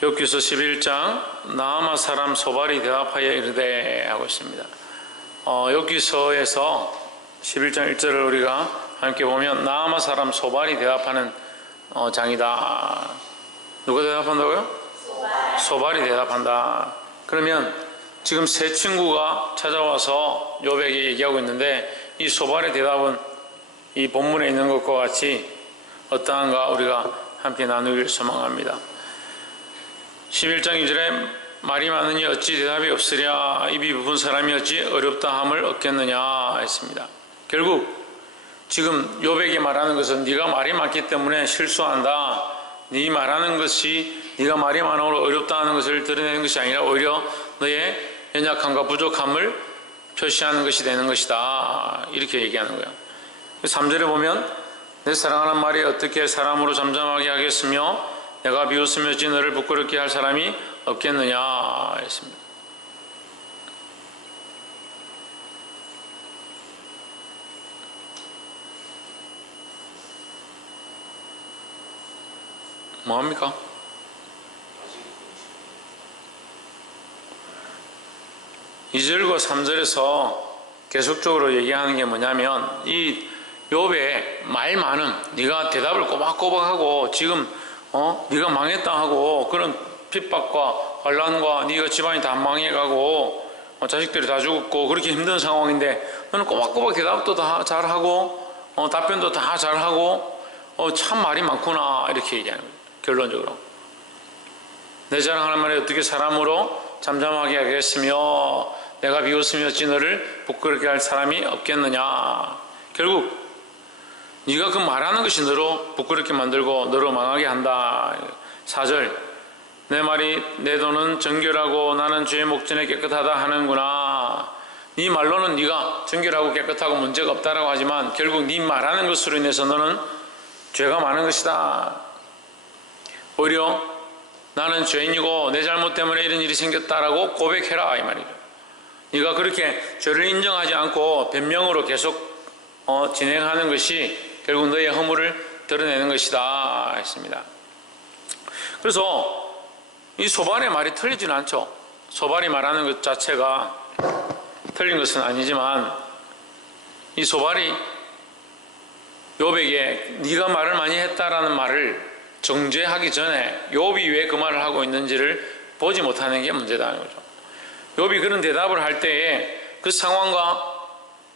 욥기서 11장 나아마 사람 소발이 대답하여 이르되 하고 있습니다. 욥기서에서 11장 1절을 우리가 함께 보면 나아마 사람 소발이 대답하는 장이다. 누가 대답한다고요? 소발이 대답한다. 그러면 지금 세 친구가 찾아와서 욥에게 얘기하고 있는데 이 소발의 대답은 이 본문에 있는 것과 같이 어떠한가 우리가 함께 나누길 소망합니다. 11장 2절에 말이 많으니 어찌 대답이 없으랴 입이 부은 사람이 어찌 어렵다함을 얻겠느냐 했습니다. 결국 지금 욥에게 말하는 것은 네가 말이 많기 때문에 실수한다. 네 말하는 것이 네가 말이 많음으로 어렵다 하는 것을 드러내는 것이 아니라 오히려 너의 연약함과 부족함을 표시하는 것이 되는 것이다. 이렇게 얘기하는 거예요. 3절에 보면 내 사랑하는 말이 어떻게 사람으로 잠잠하게 하겠으며 내가 비웃으며 지 너를 부끄럽게 할 사람이 없겠느냐 했습니다. 뭐합니까? 2절과 3절에서 계속적으로 얘기하는 게 뭐냐면 이 욥의 말 많음, 네가 대답을 꼬박꼬박하고 지금 네가 망했다 하고 그런 핍박과 환난과 네가 집안이 다 망해가고 자식들이 다 죽었고 그렇게 힘든 상황인데 너는 꼬박꼬박 대답도 다 잘하고 답변도 다 잘하고 참 말이 많구나 이렇게 얘기하는 거예요. 결론적으로 내 자랑하는 말이 어떻게 사람으로 잠잠하게 하겠으며 내가 비웃으며 지 너를 부끄럽게 할 사람이 없겠느냐. 결국 네가 그 말하는 것이 너로 부끄럽게 만들고 너로 망하게 한다. 4절 내 말이 내 돈은 정결하고 나는 죄의 목전에 깨끗하다 하는구나. 네 말로는 네가 정결하고 깨끗하고 문제가 없다라고 하지만 결국 네 말하는 것으로 인해서 너는 죄가 많은 것이다. 오히려 나는 죄인이고 내 잘못 때문에 이런 일이 생겼다라고 고백해라 이 말이죠. 네가 그렇게 죄를 인정하지 않고 변명으로 계속 진행하는 것이 결국 너의 허물을 드러내는 것이다 했습니다. 그래서 이 소발의 말이 틀리지는 않죠. 소발이 말하는 것 자체가 틀린 것은 아니지만 이 소발이 욥에게 네가 말을 많이 했다라는 말을 정죄하기 전에 욥이 왜 그 말을 하고 있는지를 보지 못하는 게 문제다는 거죠. 욥이 그런 대답을 할 때에 그 상황과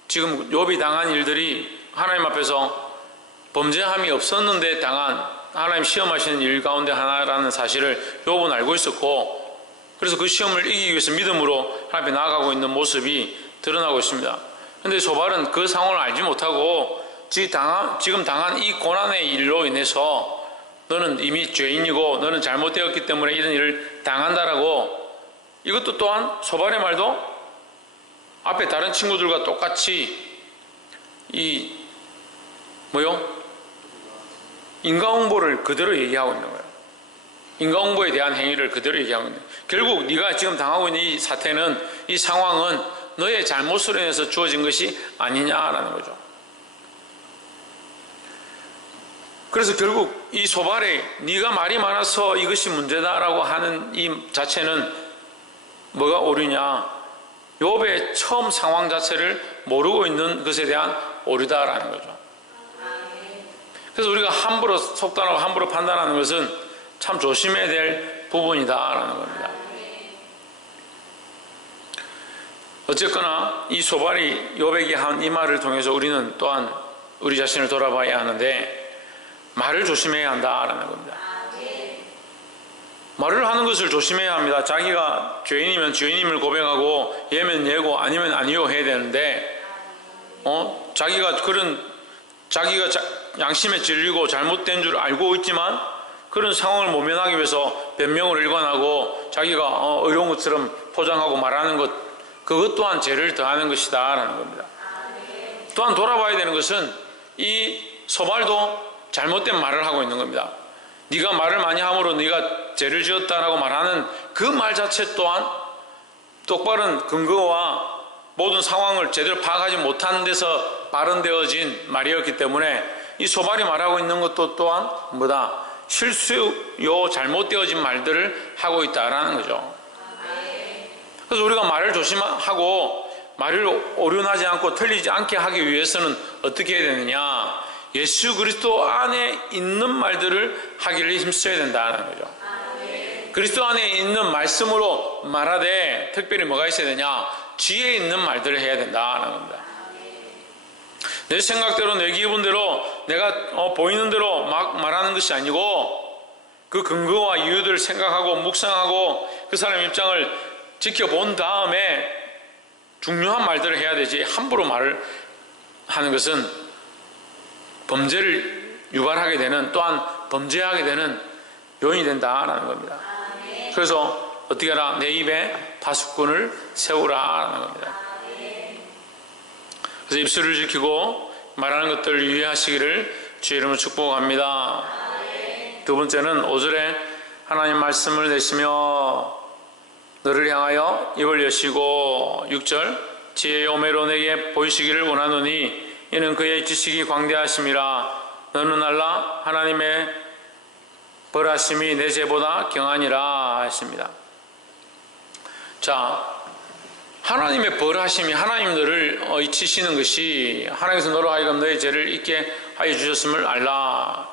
지금 욥이 당한 일들이 하나님 앞에서 범죄함이 없었는데 당한 하나님 시험하시는 일 가운데 하나라는 사실을 욥은 알고 있었고 그래서 그 시험을 이기기 위해서 믿음으로 하나님 앞에 나아가고 있는 모습이 드러나고 있습니다. 그런데 소발은 그 상황을 알지 못하고 지금 당한 이 고난의 일로 인해서 너는 이미 죄인이고 너는 잘못되었기 때문에 이런 일을 당한다라고 이것도 또한 소발의 말도 앞에 다른 친구들과 똑같이 인과응보를 그대로 얘기하고 있는 거예요. 인과응보에 대한 행위를 그대로 얘기하고 있는 거예요. 결국 네가 지금 당하고 있는 이 사태는 이 상황은 너의 잘못으로 인해서 주어진 것이 아니냐라는 거죠. 그래서 결국 이 소발에 네가 말이 많아서 이것이 문제다라고 하는 이 자체는 뭐가 오류냐? 욥의 처음 상황 자체를 모르고 있는 것에 대한 오류다라는 거죠. 그래서 우리가 함부로 속단하고 함부로 판단하는 것은 참 조심해야 될 부분이다라는 겁니다. 어쨌거나 이 소발이 욥에게 한 이 말을 통해서 우리는 또한 우리 자신을 돌아봐야 하는데 말을 조심해야 한다라는 겁니다. 말을 하는 것을 조심해야 합니다. 자기가 죄인이면 죄인임을 고백하고 예면 예고 아니면 아니요 해야 되는데 자기가 양심에 찔리고 잘못된 줄 알고 있지만 그런 상황을 모면하기 위해서 변명을 일관하고 자기가 어려운 것처럼 포장하고 말하는 것 그것 또한 죄를 더하는 것이다 라는 겁니다. 또한 돌아봐야 되는 것은 이 소발도 잘못된 말을 하고 있는 겁니다. 네가 말을 많이 함으로 네가 죄를 지었다라고 말하는 그 말 자체 또한 똑바른 근거와 모든 상황을 제대로 파악하지 못한 데서 발언되어진 말이었기 때문에 이 소발이 말하고 있는 것도 또한 뭐다? 실수요 잘못되어진 말들을 하고 있다라는 거죠. 그래서 우리가 말을 조심하고 말을 오륜하지 않고 틀리지 않게 하기 위해서는 어떻게 해야 되느냐? 예수 그리스도 안에 있는 말들을 하기를 힘써야 된다는 거죠. 그리스도 안에 있는 말씀으로 말하되, 특별히 뭐가 있어야 되냐? 지혜 있는 말들을 해야 된다는 겁니다. 내 생각대로, 내 기분대로, 내가 보이는 대로 막 말하는 것이 아니고 그 근거와 이유들을 생각하고 묵상하고 그 사람의 입장을 지켜본 다음에 중요한 말들을 해야 되지, 함부로 말을 하는 것은 범죄를 유발하게 되는, 또한 범죄하게 되는 요인이 된다라는 겁니다. 그래서 어떻게 하라? 내 입에 파수꾼을 세우라라는 겁니다. 그래서 입술을 지키고 말하는 것들을 유의하시기를 주의 이름으로 축복합니다. 두 번째는 5절에 하나님 말씀을 내시며 너를 향하여 입을 여시고, 6절 지혜의 오매로 내게 보이시기를 원하노니 이는 그의 지식이 광대하심이라. 너는 알라 하나님의 벌하심이 내 죄보다 경하니라 하십니다. 자, 하나님의 벌하심이, 하나님 너를 치시는 것이 하나님께서 너로 하여금 너의 죄를 잊게 하여 주셨음을 알라.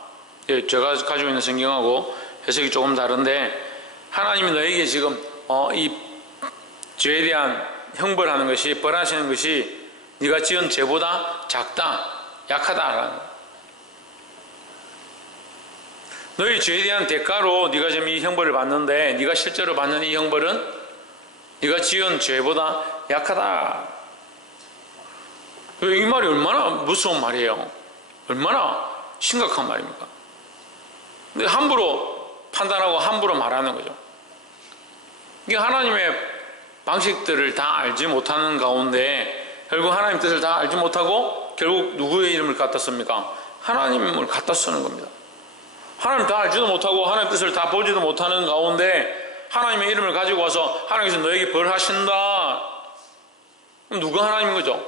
제가 가지고 있는 성경하고 해석이 조금 다른데, 하나님이 너에게 지금 이 죄에 대한 형벌하는 것이, 벌하시는 것이 네가 지은 죄보다 작다, 약하다라는 거예요. 너의 죄에 대한 대가로 네가 지금 이 형벌을 받는데, 네가 실제로 받는 이 형벌은 네가 지은 죄보다 약하다. 이 말이 얼마나 무서운 말이에요. 얼마나 심각한 말입니까? 근데 함부로 판단하고 함부로 말하는 거죠. 이게 하나님의 방식들을 다 알지 못하는 가운데 결국 하나님 뜻을 다 알지 못하고 결국 누구의 이름을 갖다 씁니까? 하나님을 갖다 쓰는 겁니다. 하나님 다 알지도 못하고 하나님 뜻을 다 보지도 못하는 가운데 하나님의 이름을 가지고 와서 하나님께서 너에게 벌하신다. 그럼 누가 하나님인 거죠?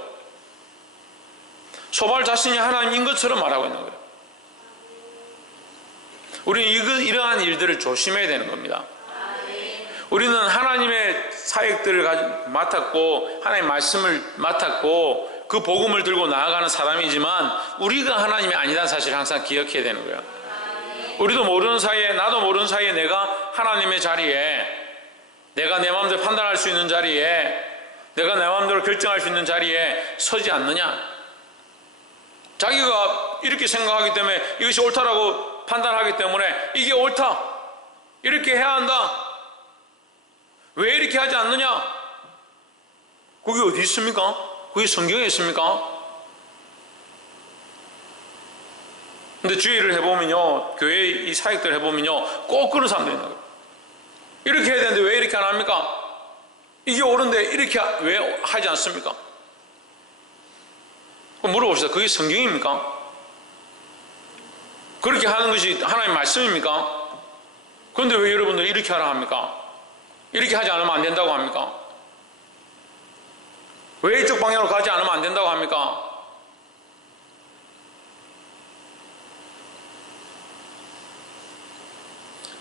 소발 자신이 하나님인 것처럼 말하고 있는 거예요. 우리는 이러한 일들을 조심해야 되는 겁니다. 우리는 하나님의 사역들을 맡았고 하나님의 말씀을 맡았고 그 복음을 들고 나아가는 사람이지만 우리가 하나님이 아니라는 사실을 항상 기억해야 되는 거예요. 우리도 모르는 사이에, 나도 모르는 사이에 내가 하나님의 자리에, 내가 내 마음대로 판단할 수 있는 자리에, 내가 내 마음대로 결정할 수 있는 자리에 서지 않느냐? 자기가 이렇게 생각하기 때문에, 이것이 옳다라고 판단하기 때문에 이게 옳다, 이렇게 해야 한다, 왜 이렇게 하지 않느냐? 그게 어디 있습니까? 그게 성경에 있습니까? 근데 주의를 해보면요, 교회 이 사역들 해보면요, 꼭 그런 사람들이 있는 거예요. 이렇게 해야 되는데 왜 이렇게 안 합니까? 이게 옳은데 이렇게 왜 하지 않습니까? 그럼 물어봅시다. 그게 성경입니까? 그렇게 하는 것이 하나님의 말씀입니까? 그런데 왜 여러분들이 이렇게 하라 합니까? 이렇게 하지 않으면 안 된다고 합니까? 왜 이쪽 방향으로 가지 않으면 안 된다고 합니까?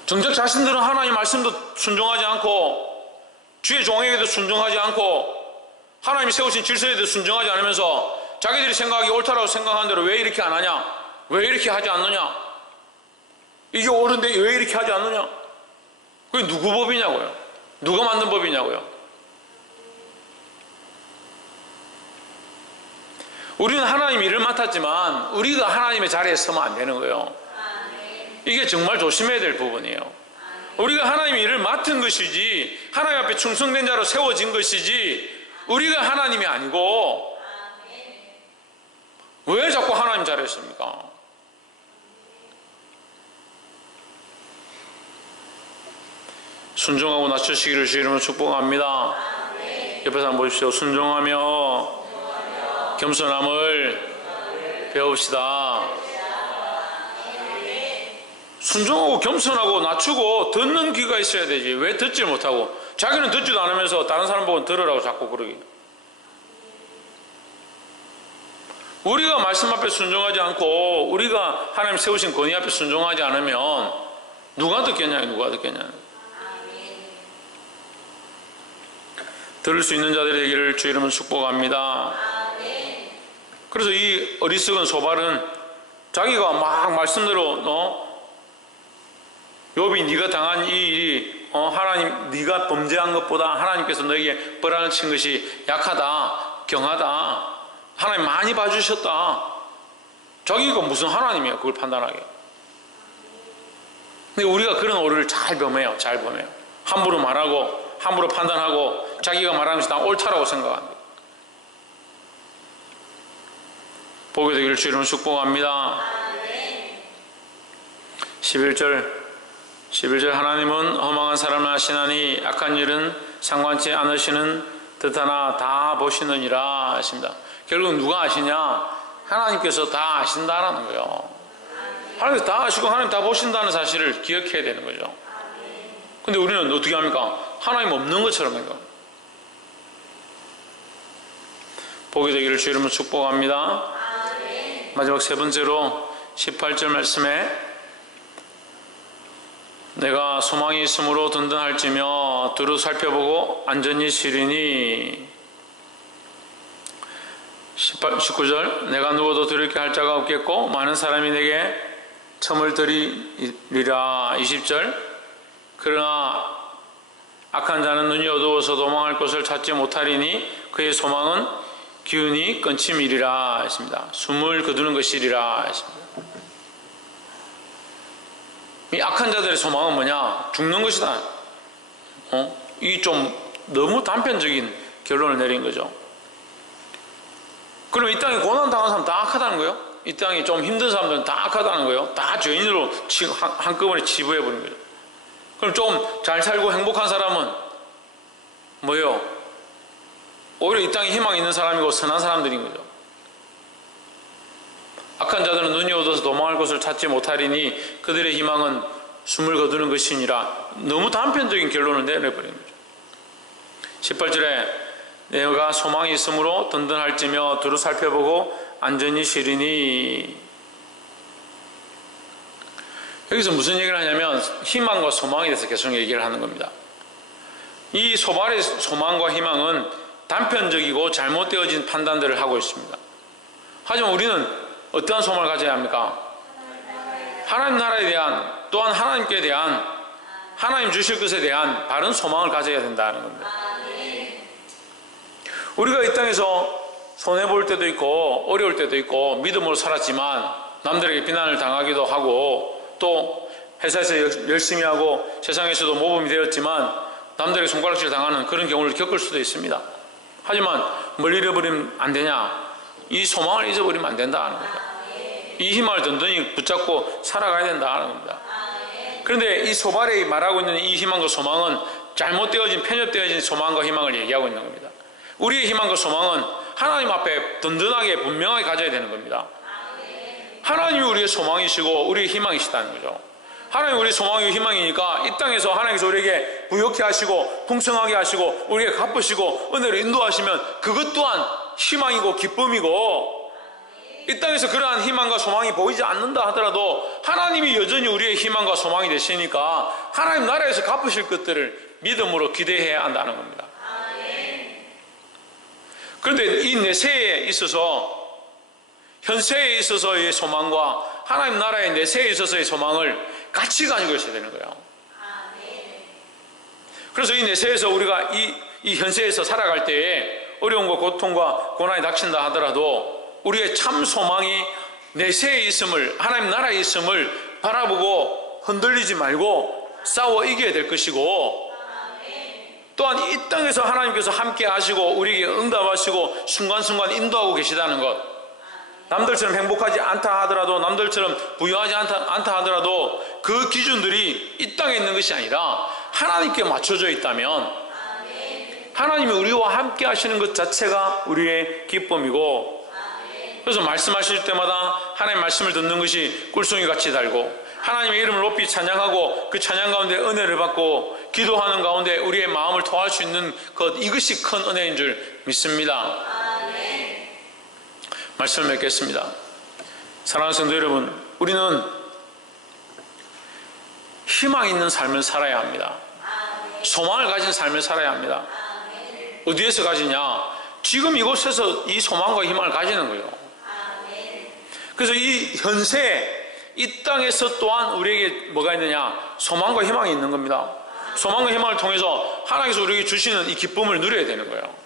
정작 자신들은 하나님의 말씀도 순종하지 않고 주의 종에게도 순종하지 않고 하나님이 세우신 질서에도 순종하지 않으면서 자기들이 생각하기 옳다라고 생각하는 대로 왜 이렇게 안 하냐? 왜 이렇게 하지 않느냐? 이게 옳은데 왜 이렇게 하지 않느냐? 그게 누구 법이냐고요? 누가 만든 법이냐고요? 우리는 하나님 일을 맡았지만 우리가 하나님의 자리에 서면 안 되는 거예요. 이게 정말 조심해야 될 부분이에요. 우리가 하나님의 일을 맡은 것이지, 하나님 앞에 충성된 자로 세워진 것이지, 우리가 하나님이 아니고 왜 자꾸 하나님 자리에 섭니까? 순종하고 낮추시기를 주의 이름으로 축복합니다. 옆에 사람 보십시오. 순종하며 겸손함을 배웁시다. 순종하고 겸손하고 낮추고 듣는 귀가 있어야 되지. 왜 듣지 못하고 자기는 듣지도 않으면서 다른 사람 보고 들으라고 자꾸 그러기. 우리가 말씀 앞에 순종하지 않고 우리가 하나님 세우신 권위 앞에 순종하지 않으면 누가 듣겠냐? 누가 듣겠냐? 들을 수 있는 자들의 얘기를 주 이름으로 축복합니다. 그래서 이 어리석은 소발은 자기가 막 말씀대로 욥이 네가 당한 이 일이 하나님 네가 범죄한 것보다 하나님께서 너에게 벌하는 친 것이 약하다, 경하다, 하나님 많이 봐주셨다. 자기가 무슨 하나님이야 그걸 판단하게. 근데 우리가 그런 오류를 잘 범해요. 잘 범해요. 함부로 말하고 함부로 판단하고 자기가 말하는 것이 다 옳다라고 생각합니다. 보게 되기를 주 이름으로 축복합니다. 11절 하나님은 허망한 사람을 아시나니 악한 일은 상관치 않으시는 듯하나 다 보시느니라 하십니다. 결국 누가 아시냐? 하나님께서 다 아신다라는 거예요. 하나님께서 다 아시고 하나님 다 보신다는 사실을 기억해야 되는 거죠. 근데 우리는 어떻게 합니까? 하나님 없는 것처럼 해요. 보게 되기를 주 이름으로 축복합니다. 마지막 세 번째로 18절 말씀에 내가 소망이 있으므로 든든할지며 두루 살펴보고 안전히 쉬리니 19절 내가 누워도 두렵게 할 자가 없겠고 많은 사람이 내게 첨을 들이리라. 20절 그러나 악한 자는 눈이 어두워서 도망할 곳을 찾지 못하리니 그의 소망은 기운이 끊침이리라 했습니다. 숨을 거두는 것이리라 했습니다. 이 악한 자들의 소망은 뭐냐? 죽는 것이다. 이 좀 너무 단편적인 결론을 내린 거죠. 그럼 이 땅에 고난 당한 사람 다 악하다는 거예요? 이 땅에 좀 힘든 사람들은 다 악하다는 거예요? 다 죄인으로 한꺼번에 치부해버린 거죠. 그럼 좀 잘 살고 행복한 사람은 뭐예요? 오히려 이 땅에 희망이 있는 사람이고 선한 사람들인 거죠. 악한 자들은 눈이 어두워서 도망할 곳을 찾지 못하리니 그들의 희망은 숨을 거두는 것이니라. 너무 단편적인 결론을 내려버린 거죠. 18절에 내가 소망이 있으므로 든든할지며 두루 살펴보고 안전히 쉬리니. 여기서 무슨 얘기를 하냐면 희망과 소망에 대해서 계속 얘기를 하는 겁니다. 이 소발의 소망과 희망은 단편적이고 잘못되어진 판단들을 하고 있습니다. 하지만 우리는 어떠한 소망을 가져야 합니까? 하나님 나라에 대한, 또한 하나님께 대한, 하나님 주실 것에 대한 바른 소망을 가져야 된다는 겁니다. 우리가 이 땅에서 손해볼 때도 있고 어려울 때도 있고 믿음으로 살았지만 남들에게 비난을 당하기도 하고 또 회사에서 열심히 하고 세상에서도 모범이 되었지만 남들에게 손가락질 당하는 그런 경우를 겪을 수도 있습니다. 하지만 뭘 잃어버리면 안 되냐? 이 소망을 잊어버리면 안 된다는 겁니다. 이 희망을 든든히 붙잡고 살아가야 된다는 겁니다. 그런데 이 소발이 말하고 있는 이 희망과 소망은 잘못되어진 편협되어진 소망과 희망을 얘기하고 있는 겁니다. 우리의 희망과 소망은 하나님 앞에 든든하게 분명하게 가져야 되는 겁니다. 하나님이 우리의 소망이시고 우리의 희망이시다는 거죠. 하나님이 우리의 소망이고 희망이니까 이 땅에서 하나님께서 우리에게 부욕해 하시고 풍성하게 하시고 우리에게 갚으시고 은혜로 인도하시면 그것 또한 희망이고 기쁨이고, 이 땅에서 그러한 희망과 소망이 보이지 않는다 하더라도 하나님이 여전히 우리의 희망과 소망이 되시니까 하나님 나라에서 갚으실 것들을 믿음으로 기대해야 한다는 겁니다. 그런데 이 내세에 있어서, 현세에 있어서의 소망과 하나님 나라의 내세에 있어서의 소망을 같이 가지고 있어야 되는 거예요. 그래서 이 내세에서 우리가 이 현세에서 살아갈 때에 어려움과 고통과 고난이 닥친다 하더라도 우리의 참 소망이 내세에 있음을, 하나님 나라에 있음을 바라보고 흔들리지 말고 싸워 이겨야 될 것이고, 또한 이 땅에서 하나님께서 함께 하시고 우리에게 응답하시고 순간순간 인도하고 계시다는 것, 남들처럼 행복하지 않다 하더라도 남들처럼 부유하지 않다 하더라도 그 기준들이 이 땅에 있는 것이 아니라 하나님께 맞춰져 있다면 하나님이 우리와 함께 하시는 것 자체가 우리의 기쁨이고, 그래서 말씀하실 때마다 하나님 말씀을 듣는 것이 꿀송이 같이 달고 하나님의 이름을 높이 찬양하고 그 찬양 가운데 은혜를 받고 기도하는 가운데 우리의 마음을 토할 수 있는 것, 이것이 큰 은혜인 줄 믿습니다. 말씀을 맺겠습니다. 사랑하는 성도 여러분, 우리는 희망 있는 삶을 살아야 합니다. 소망을 가진 삶을 살아야 합니다. 어디에서 가지냐? 지금 이곳에서 이 소망과 희망을 가지는 거예요. 그래서 이 현세, 이 땅에서 또한 우리에게 뭐가 있느냐? 소망과 희망이 있는 겁니다. 소망과 희망을 통해서 하나님께서 우리에게 주시는 이 기쁨을 누려야 되는 거예요.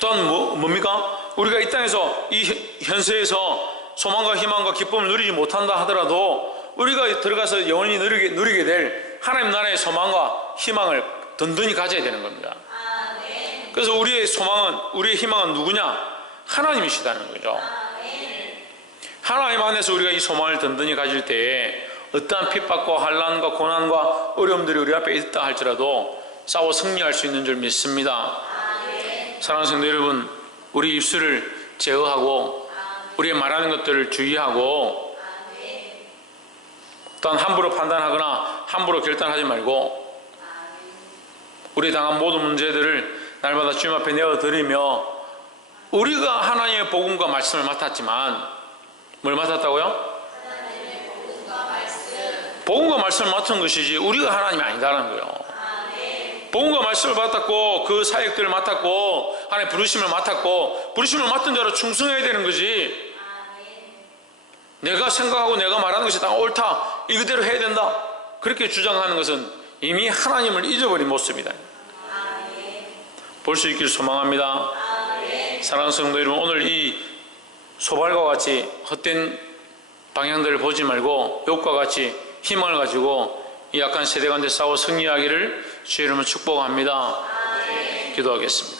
또한 뭡니까? 우리가 이 땅에서 이 현세에서 소망과 희망과 기쁨을 누리지 못한다 하더라도 우리가 들어가서 영원히 누리게 될 하나님 나라의 소망과 희망을 든든히 가져야 되는 겁니다. 그래서 우리의 소망은, 우리의 희망은 누구냐? 하나님이시다는 거죠. 하나님 안에서 우리가 이 소망을 든든히 가질 때에 어떠한 핍박과 환난과 고난과 어려움들이 우리 앞에 있다 할지라도 싸워 승리할 수 있는 줄 믿습니다. 사랑하는 성도 여러분, 우리 입술을 제어하고 우리의 말하는 것들을 주의하고 또한 함부로 판단하거나 함부로 결단하지 말고 우리 당한 모든 문제들을 날마다 주님 앞에 내어드리며 우리가 하나님의 복음과 말씀을 맡았지만 뭘 맡았다고요? 복음과 말씀을 맡은 것이지 우리가 하나님이 아니다라는 거예요. 복음과 말씀을 맡았고 그 사역들을 맡았고 하나님 부르심을 맡았고 부르심을 맡은 자로 충성해야 되는 거지. 내가 생각하고 내가 말하는 것이 다 옳다, 이거대로 해야 된다, 그렇게 주장하는 것은 이미 하나님을 잊어버린 모습이다. 볼 수 있기를 소망합니다. 사랑하는 성도 여러분, 오늘 이 소발과 같이 헛된 방향들을 보지 말고 욥과 같이 희망을 가지고 이 약한 세대 가운데 싸워 승리하기를 주의 이름으로 축복합니다. 기도하겠습니다.